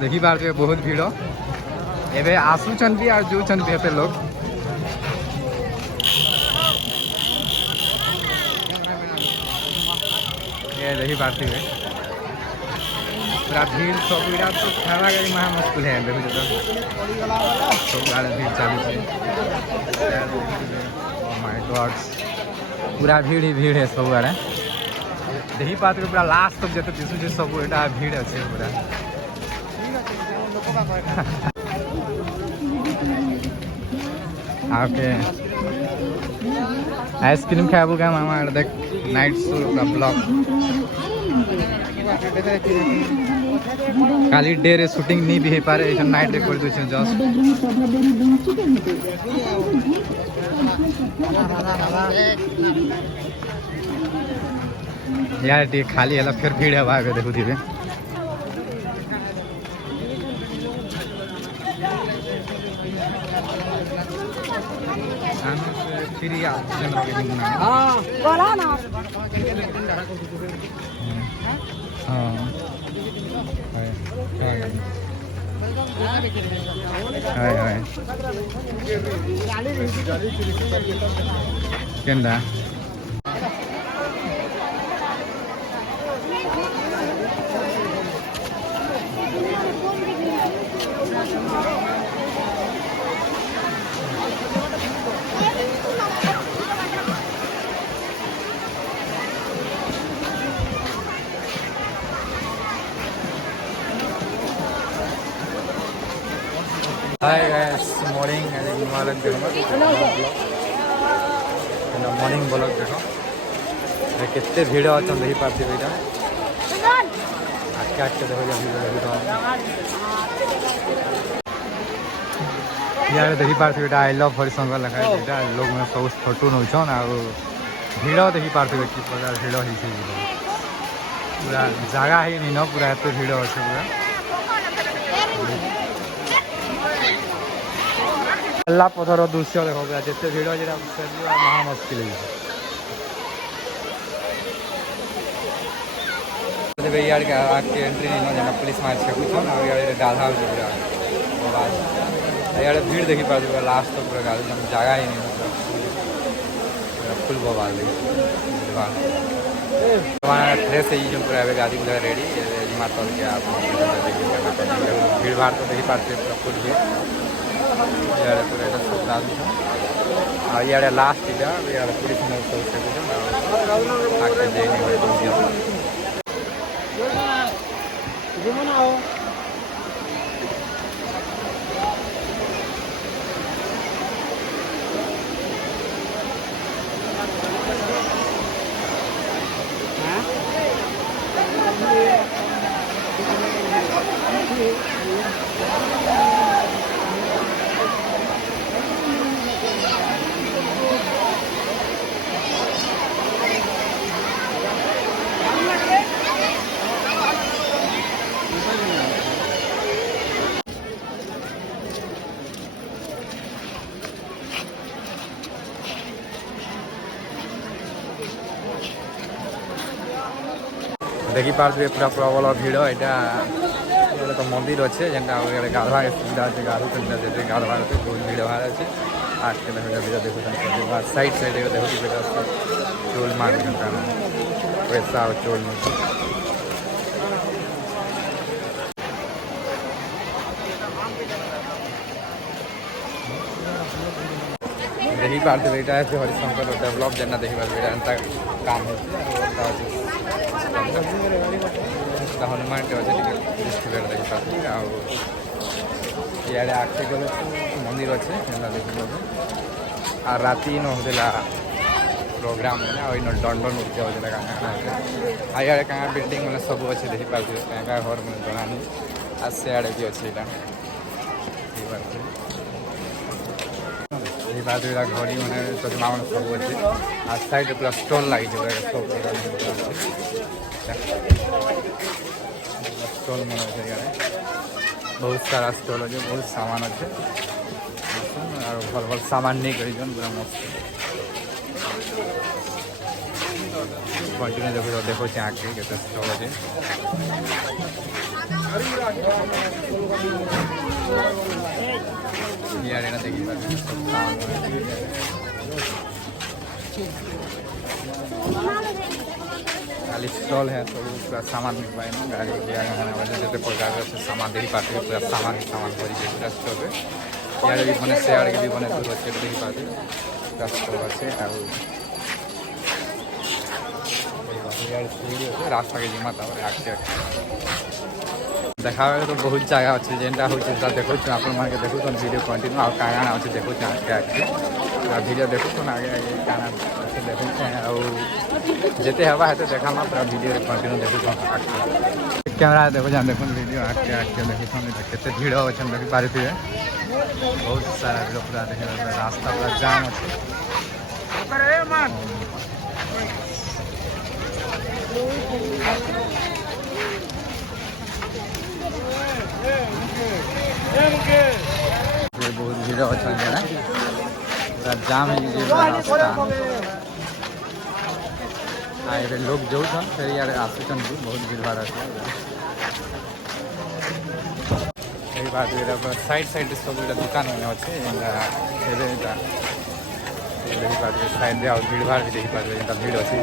देखी पारे बहुत भीड़ एवं आसुचन भी और जोचन भी हेते लोग ये देखी पार्थे पूरा भीड़ सब इरा तो खावा गाड़ी महा मुश्किल है देखो तो सब गाड़ी भीड़ चालू है ओह माय गॉड पूरा भीड़ ही भीड़ है सब आड़े देखी पाते पूरा लास्ट तक जते दिसु सब एटा भीड़ अच्छे पूरा ओके आइसक्रीम खाबू क्या मामा देख नाइट शो का ब्लॉग खाली डे रे शूटिंग नहीं भी पारे नाइट रे कर दो जस्ट यार टे खाली है फिर भीड़ है वहाँ देखो धीरे फ्री केंदा हाय गाइस मॉर्निंग वाला मॉर्निंग ब्लॉग देखो कितने भीड़ अच्छा देखी पार्थे भाईटा आके आके देखो यार देखी पार्थे बेटा आई लव हरिशंकर लिखा है लोग मैंने सब फोटो नौन आ भीड़ देखी पार्थे कि प्रकार भीड़ हो पूरा जगह ही नहीं न पूरा एत भीड़ अच्छे पूरा अल्लाह पथर दृश्य देख पूरा जिते भीड़ महा मुस्किल यार के आके एंट्री नहीं ना जाना पुलिस मार छे कुछ ना यार गाधा हो पूरा यार भीड़ देखी पा पूरा लास्ट तो पूरा गाधा जगह ही नहीं पूरा फुल बवाल हमारा ड्रेस है जो पूरा गाड़ी पूरा रेडी माता के आप भीड़ भाड़ तो देखी पाते पूरा फुल भी यार पूरा এটা সব দাবি আর ইয়ারে লাস্ট এটা ইয়ারে পুলিশ নিয়ে চলছে বুঝছেন আজকে যে নিয়ে হয়ে গেল যেমন আও देखी पारे पूरा प्रबल भीड़ यहाँ तो मंदिर अच्छे जेनटा गाधवा सुविधा अच्छे गाधु जैसे गाधवा बहुत भीड़ बाहर अच्छे आज के देखो देखो साइड साइड देखो चोल मार पैसा चोल देखी पारे बेटा है हरिशंकर डेवलप जेना देखी पारे बेटा काम है हनुमान टे अच्छे डिस्ट्रिक्ट देखी पारे इे आगे गले मंदिर अच्छे देखी आ राति न होता प्रोग्राम है दंड नृत्य होता क्या इे क्या बिल्डिंग मैंने सब अच्छे देखी पारे क्या घर मैंने जना नहीं आ सियाड़े भी अच्छे यहाँ घड़ी मैंने चश्मा मैंने सब अच्छे आ साइड पूरा स्टॉल लगी सब स्टॉल मन अच्छे बहुत सारा स्टॉल अच्छे बहुत सामान अच्छे और भल भल सामान नहीं कर पूरा मस्त कंटिन्यू देखो देखो आगे के स्टॉल अच्छे ଇଆଡ଼େ ଦେଖିପାରୁଛନ୍ତି ସବୁ खाली स्टॉल है सब पूरा सामान मिल पाए ना गाड़ी खाना वाले जिते प्रकार से सामान दे पाते पूरा सामान ही सामान भरी पूरा स्टॉल में इे भी बने से आड़े भी बने दूर अच्छे देखी पाते पूरा स्टॉल अच्छे रास्ता के जिमा आगे देखा तो बहुत जगह अच्छे जेनटा हो देखो आपण मैंने देखुन वीडियो कंटिन्यू आ काଣା अच्छे देखो आगे आगे वीडियो देखो आगे आगे काଣା अच्छे देखो जिते हवा है देखा पूरा वीडियो कंटिन्यू देखो कैमरा देखो देखो वीडियो आगे आगे देखो केते भीड़ अच्छे देखी पारे बहुत सारा भीड़ पूरा देख रास्ता पूरा जाम अच्छे बहुत भीड़ अच्छा पूरा जाम है रास्ता लोग जो फिर यार आसुचन भी बहुत भीड़ भाड़ अच्छे यही बात साइड साइड सब दुकान मैंने अच्छे साइड भीड़ भाड़ भी देखी पारे भीड़ अच्छे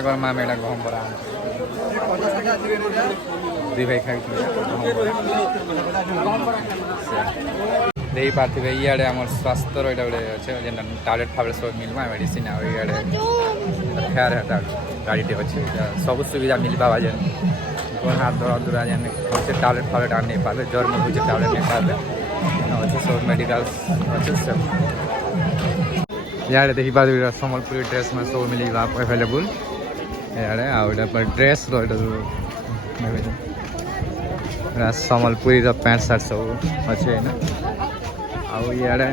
गरमा आम एटा गहम बरा दी भाई खाई देई पारे इे आम स्वास्थ्य यहाँ गोटे अच्छे जेन टैबलेट फाबलेट सब मिलवा मेडिसिन आए फेयर है गाड़ीटे अच्छे सब सुविधा मिल पावा जेन गोड़ हाथ दर्द दुरा जेन अच्छे टैबलेट फाबलेट आने नहीं पारे ज्वर में कुछ टैबलेट नहीं पारे अच्छे सब मेडिकल अच्छे सब इे देखी पारे सम्बलपुरी ड्रेस में सब मिल एवेलेबल इे ड्रेस सम्बलपुरी पैंट सार्ट सब अच्छे है आड़े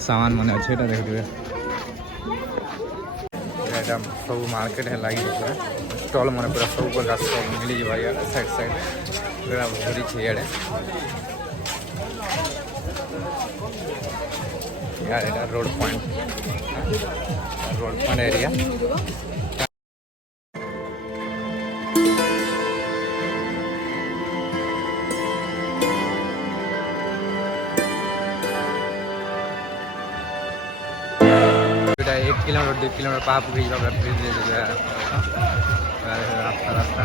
सामान मन अच्छे देखिए सब मार्केट है लगी पूरा स्टॉल मन पूरा सब प्रकार सब मिल जाए साइड साइड पूरा भरी इे रोड पॉइंट एरिया एक किलोमीटर 2 किलोमीटर पाप रास्ता रास्ता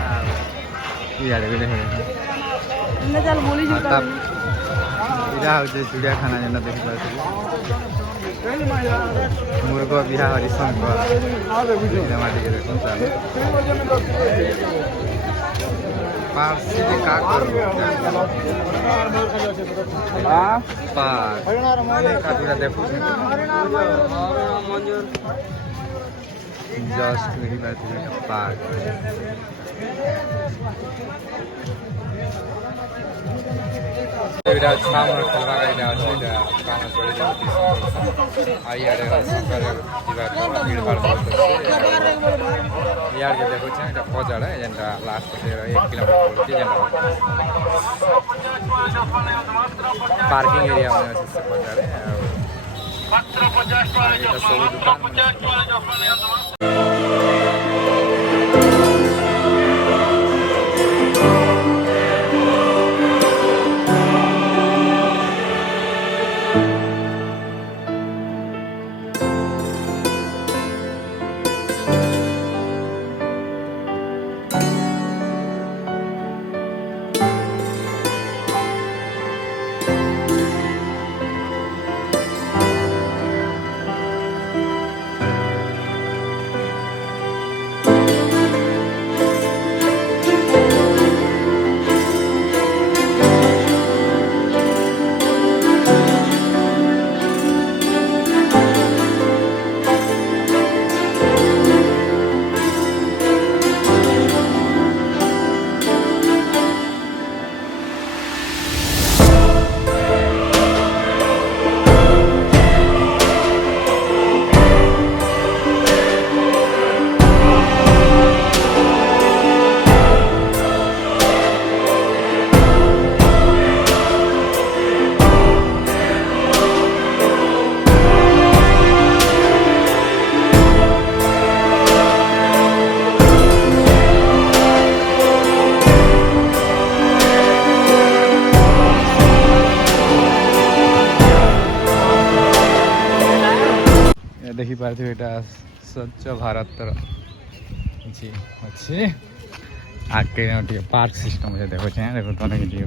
चिड़ियाखाना जेना देखी पारे मुर्ग बिहा हरिशंकर देखो चलो का देखो जस्ट मेरी बात पार्क साम खेलवा भीड़ भाड़ बहुत यार के देखो पचाड़ जेनटा लास्ट 1 किलोमीटर पार्किंग एरिया में पचाड़े सब दुकान ଦେଖିପାରୁଥିବେ ଏଇଟା ସ୍ୱଚ୍ଛ ଭାରତର କିଛି ଅଛି ଆଗେ ଟିକେ ପାର୍କ ସିଷ୍ଟମ ଦେଖୁଛେ ଦେଖ ତନେ କିଛି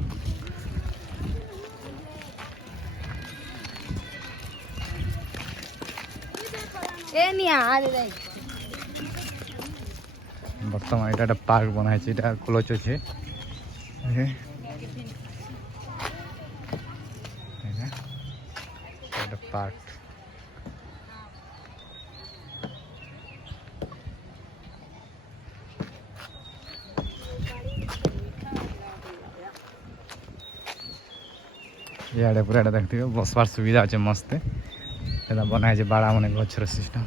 ବର୍ତ୍ତମାନ ଏଇଟା ଗୋଟେ ପାର୍କ ବନା ହେଇଛି ଏଇଟା କ୍ଲୋଜ୍ ଅଛି ପାର୍କ इे पूरा देखते बसवार सुविधा अच्छे मस्त बनाई बाड़ा मैंने गचर सिस्टम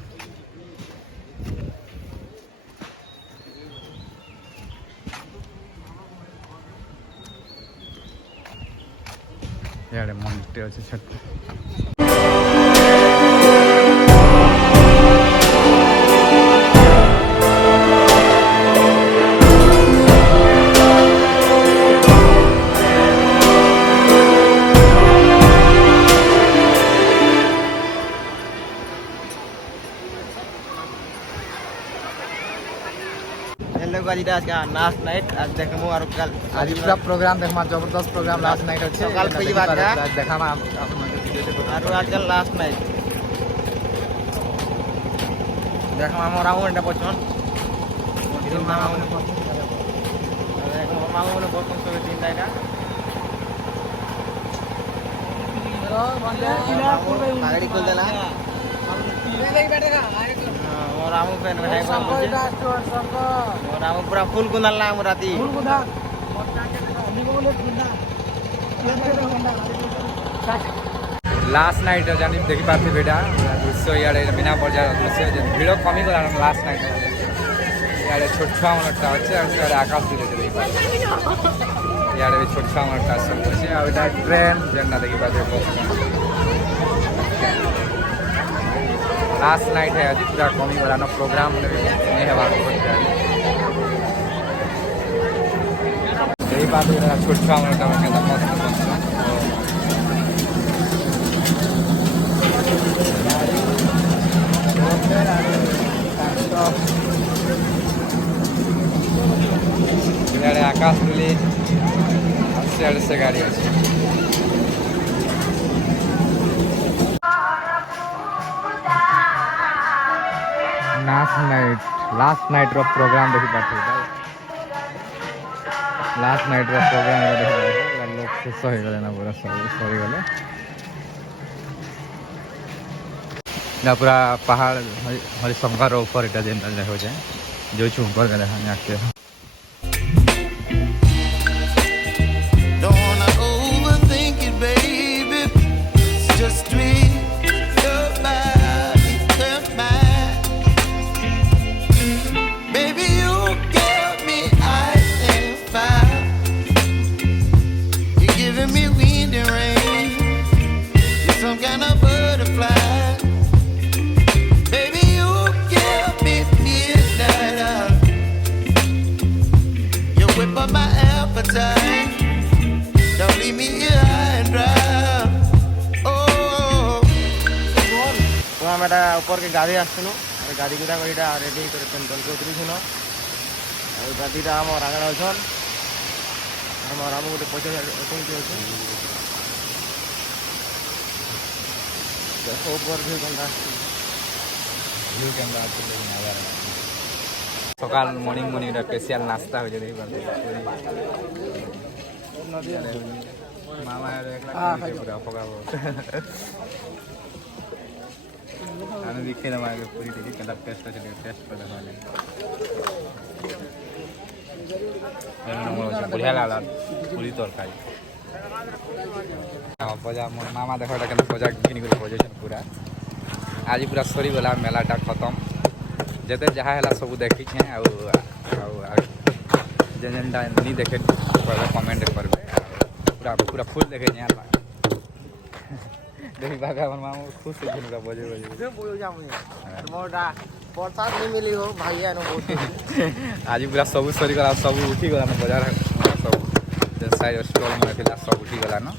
इे मंदिर अच्छे छोट आज का लास्ट नाइट आज देखमु और कल आज पूरा प्रोग्राम देखमा जबरदस्त प्रोग्राम लास्ट नाइट अच्छे कल पे बात का देखामा और आज का लास्ट नाइट देखमा मोरा हूं एटा पछन मामा ने बहुत सुंदर दिन दाइना गाड़ी खोल देला मोर आमु पेन है मोर आमु पूरा फुल गुंदाल ना आमु राती लास्ट नाइट जानी देखि पाथि बेटा दृश्य याडे बिना बजार दृश्य भीड़ कमी गला लास्ट नाइट याडे छोट छुआ मनटा अच्छे और याडे आकाश दिले देखि पाथि याडे भी छोट छुआ मनटा सब अच्छे और एटा ट्रेन जेना देखि पाथि लास्ट नाइट है आज पूरा कमी वाला ना प्रोग्राम नहीं है बात यही बात छोट छुआ मनटा आकाश दिल्ली से गाड़ी अच्छे लास्ट नाइट रो प्रोग्राम देखि पाथे लास्ट नाइट रो प्रोग्राम देखि लोग खुश हो गले ना पूरा सब सही गले ना पूरा पहाड़ हरिशंकर ऊपर इटा जेन हो जाए जो छु ऊपर गले हम आके ऊपर के गाड़ी आसनु गाड़ी गुड़ा एटा रेडी कर टेम्पल को उतरी छनो और गाड़ीटा हम आगरा अछन हम राम गोटे पछे ओटन के अछि देखो ऊपर भी कंडा अच्छे नजारा सकाल मॉर्निंग स्पेशल नाश्ता हो जाए मामा पूरा पका आने दिखे ना मारे पूरी देखी कंडा टेस्ट चले टेस्ट कर देवाले बढ़िया लागला पूरी तरकारी बजा मोर मामा देखा के बजा किन कर बजेछन पूरा आज पूरा सरी गला मेलाटा खत्म जते जहाँ है सब देखी छे जेनटा नहीं देखे कमेंट करबे पूरा पूरा फुल देखे देखी बाबा हमर मामा खुश हो पूरा बजे बोल जा मोटा प्रसाद नहीं मिली हो भाईया न बहुत आज पूरा सब सरी गला सब उठी गला न बाजार सब साइड स्टॉल में थिला सब उठी गला न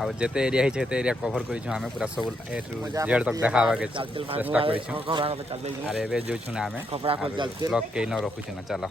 ଆଉ ଯେତେ ଏରିଆ ହେଇଛି ସେତେ ଏରିଆ କଭର କରିଛୁ ଆମେ ପୁରା ସବୁ ଏଠୁ ଜେଡ୍ ତକ ଦେଖାବାକେ ଚେଷ୍ଟା କରିଛୁ ଆରେ ଏବେ ଯାଉଛୁ ନା ଆମେ ବ୍ଲକ୍ କେହି ନ ରଖୁଛୁ ନା ଚାଲ